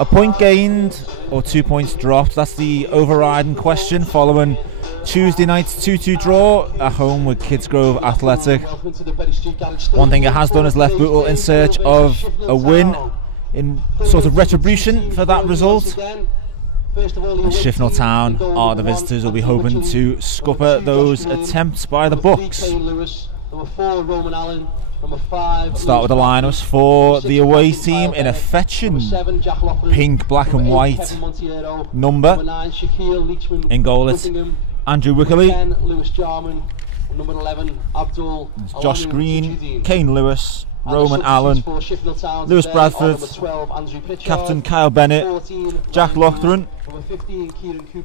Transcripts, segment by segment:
A point gained or 2 points dropped? That's the overriding question following Tuesday night's 2-2 draw at home with Kidsgrove Athletic. One thing it has done is left Bootle in search of a win in sort of retribution for that result. And Shifnal Town are the visitors, will be hoping to scupper those attempts by the Bucks. Start with the lineups for the away team in a fetching pink, black and white number. In goal it's Andrew Wickerley, Josh Green, Kane Lewis, Roman Allen, Lewis Bradford, Captain Kyle Bennett, Jack Lochran,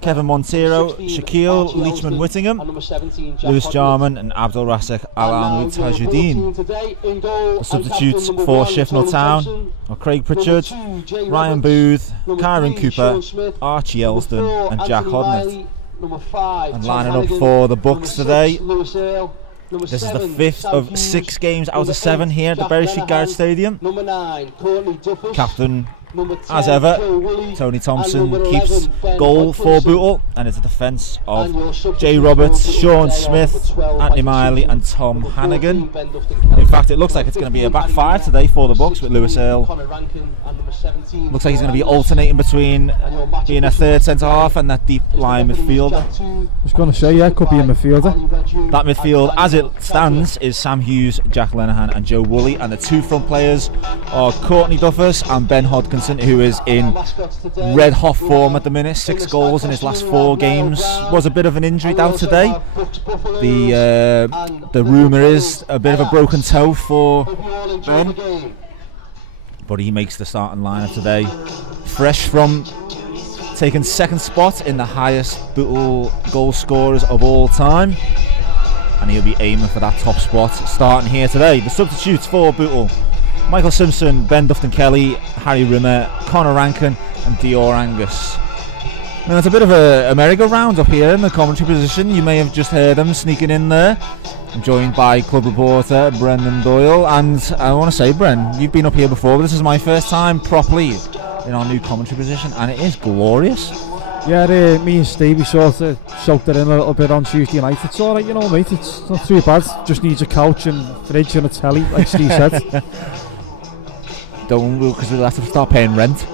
Kevin Montero, Shaquille Leachman Whittingham, Lewis Jarman and Abdul Rasek Alan Tajuddin. The substitutes for Shifnal Town are Craig Pritchard, Ryan Booth, Kyron Cooper, Archie Elston and Jack Hodnett. And lining up for the Bucks today, this is the 5th of 6 games out of 7 here at the Berry Street Garage Stadium. Captain, as ever, Tony Thompson keeps goal for Bootle, and it's a defence of Jay Roberts, Sean Smith, Anthony Miley and Tom Hannigan. In fact, it looks like it's going to be a back 5 today for the Bucks with Lewis Earle. Looks like he's going to be alternating between being a third centre half and that deep line midfielder. I was going to say, yeah, could be a midfielder. That midfield, as it stands, is Sam Hughes, Jack Lenahan and Joe Woolley, and the 2 front players are Courtney Duffus and Ben Hodkinson, who is in red hot form at the minute. 6 goals in his last 4 games. Was a bit of an injury out today. The rumour is a bit of a broken toe for Ben, but he makes the starting lineup today, fresh from taking 2nd spot in the highest Bootle goal scorers of all time, and he'll be aiming for that top spot starting here today. The substitutes for Bootle: Michael Simpson, Ben Dufton-Kelly, Harry Rimmer, Connor Rankin and Dior Angus. Now, it's a bit of a merry-go-round up here in the commentary position. You may have just heard them sneaking in there. I'm joined by club reporter Brendan Doyle, and I want to say, Bren, you've been up here before, but this is my first time properly in our new commentary position, and it is glorious. Yeah, me and Steve, we sort of soaked it in a little bit on Tuesday night. It's alright, you know, mate, it's not too bad. Just needs a couch and fridge and a telly, like Steve said. Don't, because we'll have to start paying rent.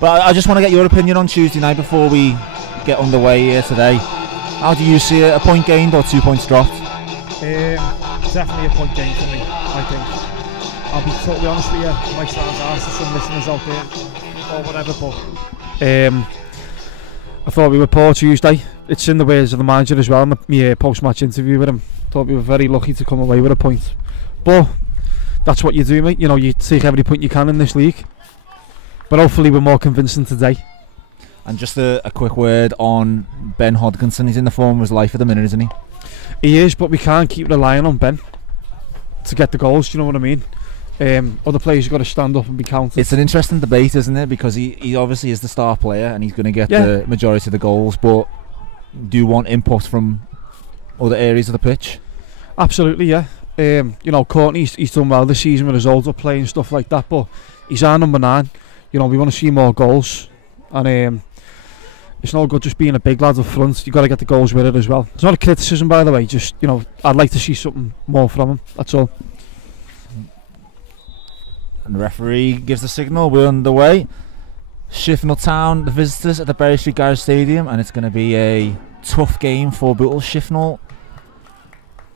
But I just want to get your opinion on Tuesday night before we get underway here today. How do you see it? A point gained or 2 points dropped? Definitely a point gained for me, I think. I'll be totally honest with you. It might sound harsh to some listeners out there or whatever, but I thought we were poor Tuesday. It's in the words of the manager as well in my post-match interview with him. Thought we were very lucky to come away with a point. But that's what you do, mate. You know, you take every point you can in this league. But hopefully we're more convincing today. And just a quick word on Ben Hodkinson. He's in the form of his life at the minute, isn't he? He is, but we can't keep relying on Ben to get the goals, you know what I mean? Other players have got to stand up and be counted. It's an interesting debate, isn't it? Because he obviously is the star player and he's going to get the majority of the goals, but do you want input from other areas of the pitch? Absolutely, yeah. You know, Courtney, he's done well this season with his older play and stuff like that, but he's our number 9. You know, we want to see more goals, and it's no good just being a big lad up front. You've got to get the goals with it as well. It's not a criticism, by the way, just, you know, I'd like to see something more from him, that's all. And the referee gives the signal, we're underway. Shifnal Town, the visitors at the Berry Street Garage Stadium, and it's going to be a tough game for Bootle. Shifnal,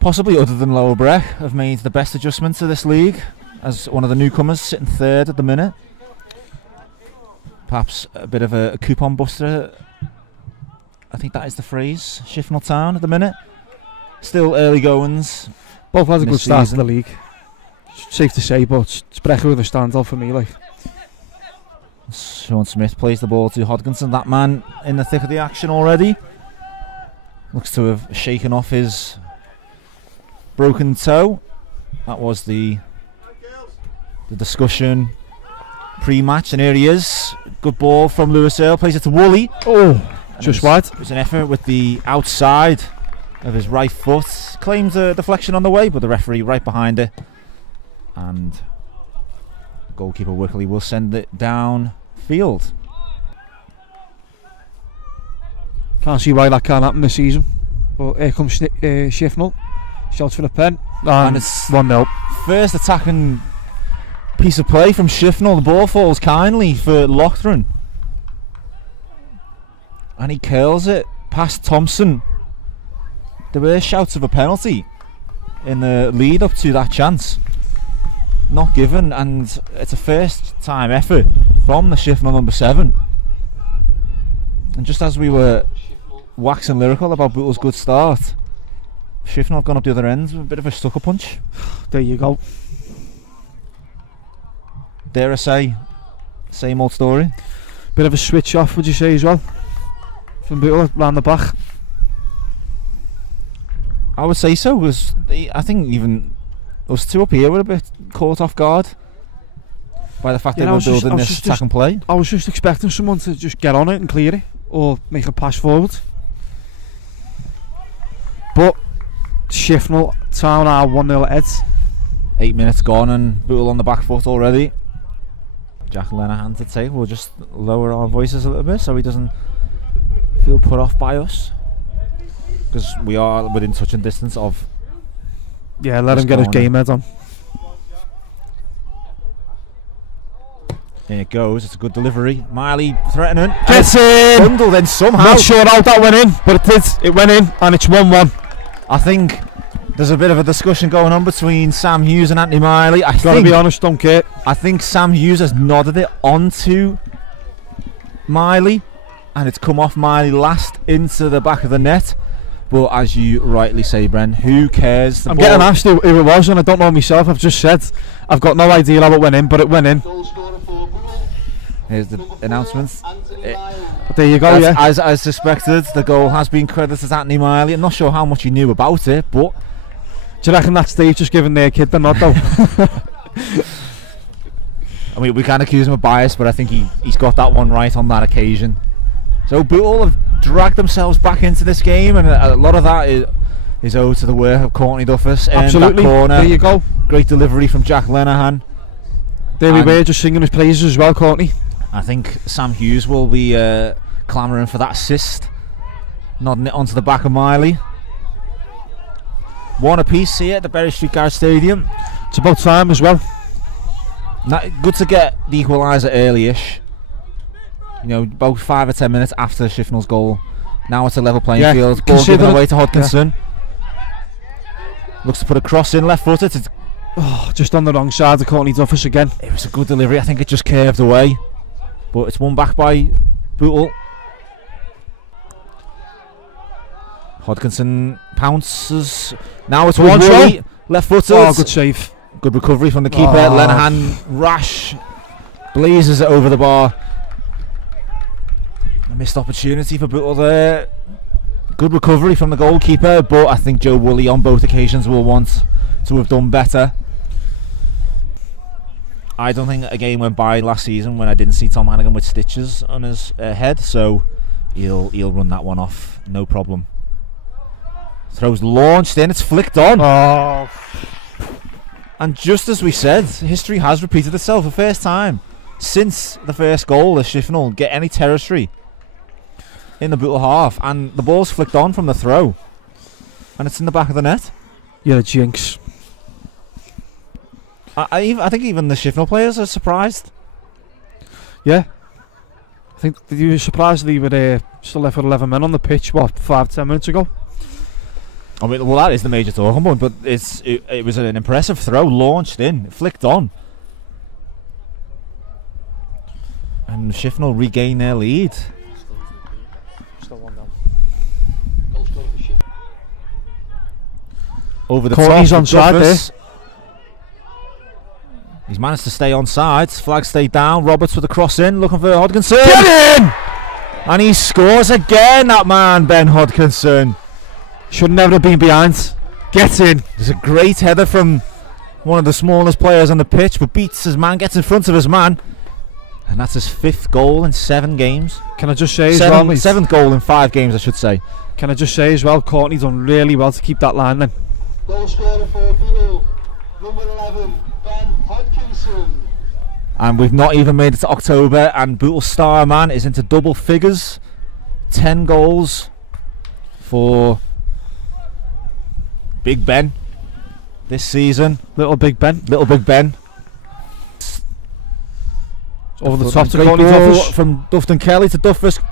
possibly other than Lower Breck, have made the best adjustments to this league as one of the newcomers, sitting 3rd at the minute. Perhaps a bit of a coupon buster, I think that is the phrase. Shifnal Town at the minute. Still early goings. Both had a good start to the league. Safe to say, but it's Brecker with a standout for me, like. Sean Smith plays the ball to Hodkinson. That man in the thick of the action already. Looks to have shaken off his broken toe. That was the discussion pre-match, and here he is. Good ball from Lewis Earle, plays it to Woolley. Oh, just wide. It was an effort with the outside of his right foot. Claims a deflection on the way, but the referee right behind it. And Goalkeeper Wickley will send it down field. Can't see why that can't happen this season. But here comes Shifnal. Shouts for the pen. And it's 1-0. First attacking piece of play from Shifnal. The ball falls kindly for Loughran. And he curls it past Thompson. There were shouts of a penalty in the lead up to that chance. Not given, and it's a first time effort from the Shifnal number 7. And just as we were waxing lyrical about Bootle's good start, Shifnal have gone up the other end with a bit of a sucker punch. There you go. Dare I say, same old story. Bit of a switch off, would you say, as well, from Bootle round the back? I would say so, because I think even us two up here were a bit caught off guard by the fact they were building this attack and play. I was just expecting someone to just get on it and clear it, or make a pass forward. But Shifnal Town are 1-0 heads. 8 minutes gone and Bootle on the back foot already. Jack Lenahan to take. We'll just lower our voices a little bit so he doesn't feel put off by us, because we are within touching distance of. Yeah, let him get his game head on. In it goes. It's a good delivery. Miley threatening. Gets in! Bundled in somehow. Not sure how that went in, but it did. It went in, and it's 1-1. I think there's a bit of a discussion going on between Sam Hughes and Anthony Miley. Gotta be honest, don't care. I think Sam Hughes has nodded it onto Miley, and it's come off Miley last into the back of the net. But as you rightly say, Bren, who cares? I'm getting asked who it was, and I don't know myself. I've just said I've got no idea how it went in, but it went in. Here's the announcement. But there you go, yeah. As suspected, the goal has been credited to Anthony Miley. I'm not sure how much he knew about it, but do you reckon that's Steve just giving their kid the nod, though? I mean, we can't accuse him of bias, but I think he's got that one right on that occasion. So Bootle have dragged themselves back into this game, and a lot of that is owed to the work of Courtney Duffus in Absolutely. that corner. There you go. Great delivery from Jack Lenahan. There we were, just singing his praises as well, Courtney. I think Sam Hughes will be clamouring for that assist, nodding it onto the back of Miley. One apiece here at the Berry Street Garage Stadium. It's about time as well. Good to get the equaliser early-ish. You know, about 5 or 10 minutes after Shifnal's goal. Now it's a level playing field. Ball given away to Hodkinson. Looks to put a cross in, left-footed. Just on the wrong side of Courtney Duffus again. It was a good delivery. I think it just curved away, but it's won back by Bootle. Hodkinson pounces. Now it's one shot. Left-footed. Oh, good save. Good recovery from the keeper. Lenahan, rash, blazes it over the bar. A missed opportunity for Bootle there. Good recovery from the goalkeeper, but I think Joe Woolley on both occasions will want to have done better. I don't think a game went by last season when I didn't see Tom Hannigan with stitches on his head, so he'll run that one off, no problem. Throws launched in, it's flicked on. Oh. And just as we said, history has repeated itself. The first time since the first goal the Shifnal get any territory in the Bootle half, and the ball's flicked on from the throw, and it's in the back of the net. You're a jinx. I think even the Shifnal players are surprised. Yeah. I think you were surprised they were still left with 11 men on the pitch, what, 5-10 minutes ago? I mean, well, that is the major talking point, but it was an impressive throw, launched in, flicked on. And Shifnal regain their lead. Still 1-0. Over the Courtney's top. on side there. He's managed to stay on side. Flag stayed down. Roberts with a cross in, looking for Hodkinson. Get in! And he scores again, that man, Ben Hodkinson. Should never have been behind. Get in. There's a great header from one of the smallest players on the pitch, but beats his man, gets in front of his man. And that's his 5th goal in 7 games. Can I just say Seventh goal in 5 games, I should say. Can I just say as well, Courtney done really well to keep that line then. Goal scorer for Bootle, number 11, Ben Hodkinson. And we've not even made it to October, and Bootle star man is into double figures. 10 goals for Big Ben this season. Little Big Ben. Little Big Ben. Over the top to goal from Dufton Kelly to Duffus.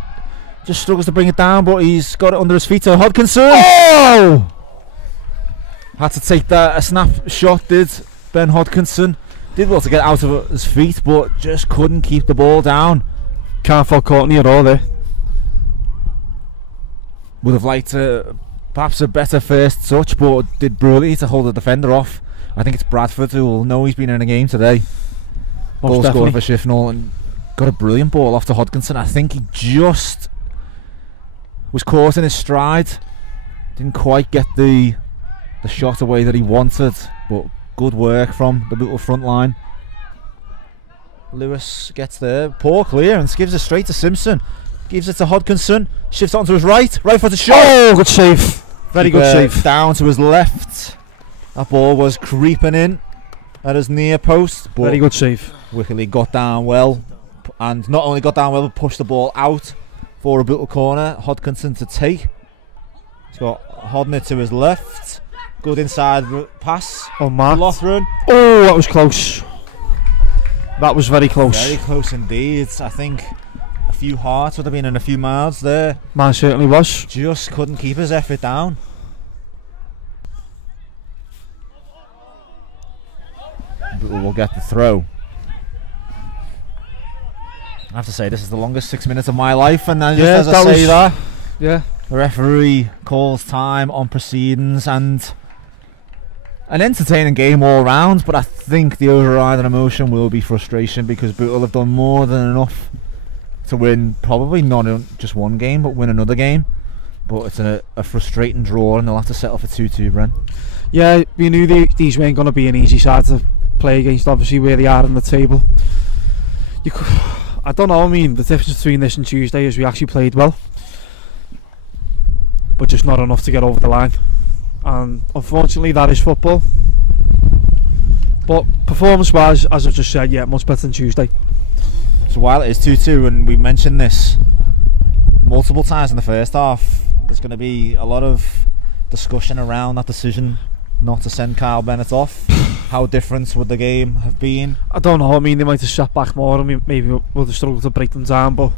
Just struggles to bring it down, but he's got it under his feet to Hodkinson. Oh! Had to take that a snap shot, did Ben Hodkinson. Did well to get out of his feet, but just couldn't keep the ball down. Can't fault Courtney at all there. Would have liked perhaps a better first touch, but did brilliantly to hold the defender off. I think it's Bradford who will know he's been in a game today. Goal scorer for Shifnal, and got a brilliant ball off to Hodkinson. I think he just was caught in his stride. Didn't quite get the shot away that he wanted, but good work from the Bootle front line. Lewis gets there, poor clearance, gives it straight to Simpson. Gives it to Hodkinson, shifts onto his right footed shot. Oh, good save. Very good save. Down to his left. That ball was creeping in at his near post. But very good save. Wickley got down well, and not only got down well, but pushed the ball out for a Bootle corner. Hodkinson to take. He's got Hodner to his left. Good inside pass. Oh, Mark. Lothran. Oh, that was close. That was very close. Very close indeed. I think a few hearts would have been in a few mouths there. Man certainly was. Just couldn't keep his effort down. Bootle will get the throw. I have to say, this is the longest 6 minutes of my life, and then just as I say that, yeah, the referee calls time on proceedings, and an entertaining game all round, but I think the overriding emotion will be frustration, because Bootle have done more than enough to win, probably not just one game, but win another game. But it's a frustrating draw, and they'll have to settle for 2-2, Bren. Yeah, we knew these weren't going to be an easy side to play against, obviously, where they are on the table. I don't know, I mean, the difference between this and Tuesday is we actually played well, but just not enough to get over the line. And unfortunately, that is football. But performance-wise, as I've just said, yeah, much better than Tuesday. So while it is 2-2, and we've mentioned this multiple times in the first half, there's going to be a lot of discussion around that decision not to send Kyle Bennett off. How different would the game have been? I don't know, I mean, they might have sat back more, and maybe would have struggled to break them down, but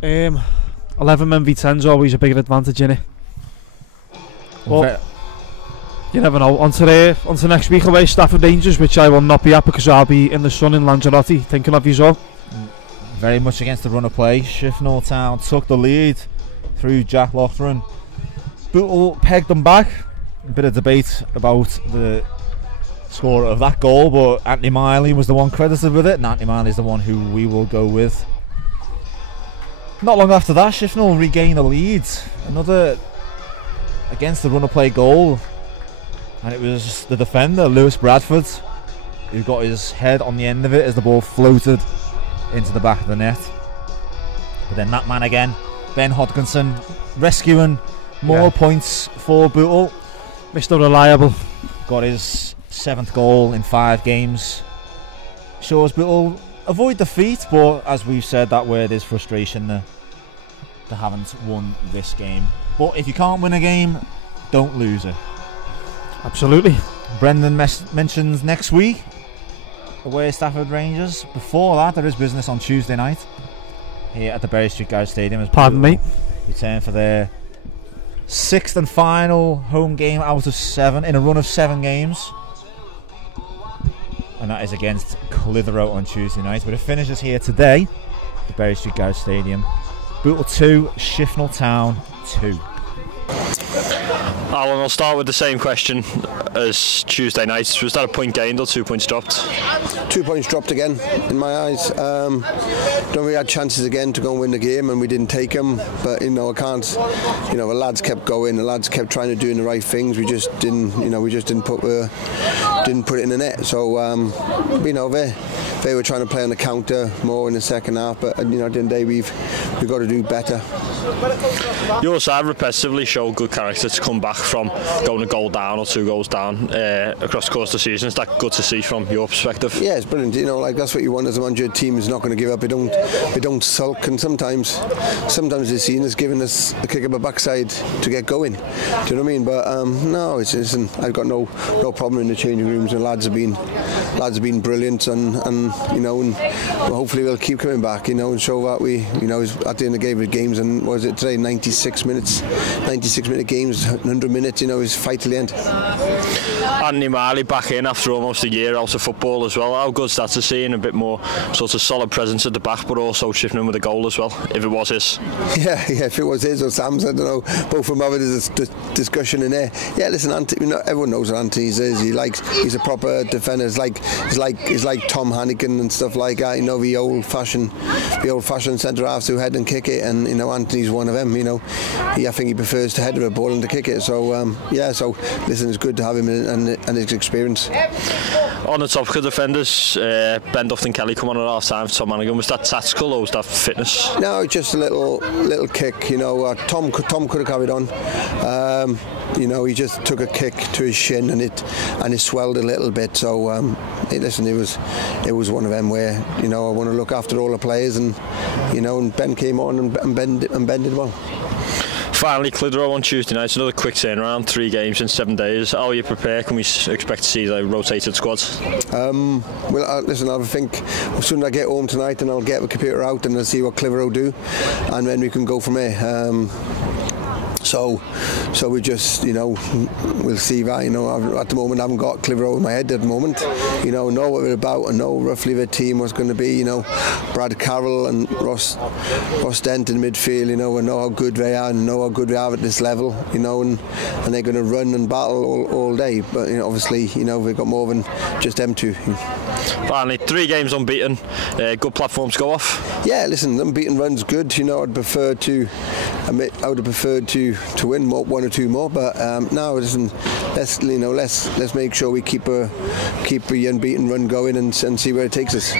11 men v 10 is always a bigger advantage, innit? But you never know. On to next week away, Stafford Rangers, which I will not be at because I'll be in the sun in Lanzarote, thinking of you all. Very much against the run of play. Shifnal Town took the lead through Jack Lothran. Bootle pegged them back. A bit of debate about the score of that goal, but Anthony Miley was the one credited with it, and Anthony Miley is the one who we will go with. Not long after that, Shifnal regained the lead. Another against the run of play goal, and it was the defender Lewis Bradford who got his head on the end of it as the ball floated into the back of the net. But then that man again, Ben Hodkinson, rescuing more points for Bootle. Mr. Reliable got his 7th goal in 5 games. Shows Bootle avoid defeat, but as we've said, that word is frustration. They haven't won this game. But if you can't win a game, don't lose it. Absolutely. Brendan mentions next week away at Stafford Rangers. Before that, there is business on Tuesday night here at the Berry Street Garage Stadium. As pardon me. Return for their 6th and final home game out of 7 in a run of 7 games, and that is against Clitheroe on Tuesday night. But it finishes here today, the Berry Street Garage Stadium. Bootle 2, Shifnal Town 2. Alan, I'll start with the same question as Tuesday night. Was that a point gained or 2 points dropped? 2 points dropped again, in my eyes. We had chances again to go and win the game, and we didn't take them. But I can't. The lads kept going. The lads kept trying to do the right things. We just didn't. We just didn't put it in the net. So they were trying to play on the counter more in the second half. But at the end of the day, we've got to do better. Your side repetitively showed good character to come back from going a goal down or 2 goals down across the course of the season. Is that good to see from your perspective? Yeah, it's brilliant. Like that's what you want as a manager. Team is not going to give up. They don't sulk, and sometimes they're seen as giving us a kick up the backside to get going. Do you know what I mean? But no, I've got no problem in the changing rooms. And lads have been brilliant, and hopefully we'll keep coming back. And show that we at the end of the games, and was it today 96 minute games, 100 minutes. Is fight to the end. Anthony Marley back in after almost a year out of football as well. How good's that to see, and a bit more sort of solid presence at the back, but also chipping in with a goal as well, if it was his? Yeah, if it was his or Sam's, I don't know. Both of them having this discussion in there. Yeah, listen, everyone knows what Anthony is. He's a proper defender. He's like Tom Hannigan and stuff like that. The old-fashioned centre halves who head and kick it, and Anthony's one of them. I think he prefers to head with a ball and to kick it. So so listen, it's good to have him and his experience. On the topic of defenders, Ben Dufton-Kelly come on at half time for Tom Hannigan. Was that tactical or was that fitness? No, just a little kick. Tom could have carried on. He just took a kick to his shin and it swelled a little bit. So listen, it was one of them where I want to look after all the players, and and Ben came on and Ben did well. Finally, Clitheroe on Tuesday night. Another quick turnaround, 3 games in 7 days. How are you prepared? Can we expect to see the rotated squads? Listen, I think as soon as I get home tonight, and I'll get the computer out and I'll see what Clitheroe do, and then we can go from there. So we just, we'll see that. At the moment I haven't got Clitheroe in my head at the moment. Know what we're about, and know roughly the team was going to be. Brad Carroll and Ross Dent in midfield. We know how good they are, and know how good they are at this level. And they're going to run and battle all day. But obviously, we've got more than just them two. Finally, 3 games unbeaten. Good platform to go off. Yeah, listen, unbeaten run's good. I would have preferred to win 1 or 2 more, but now listen, let's make sure we keep the unbeaten run going and see where it takes us.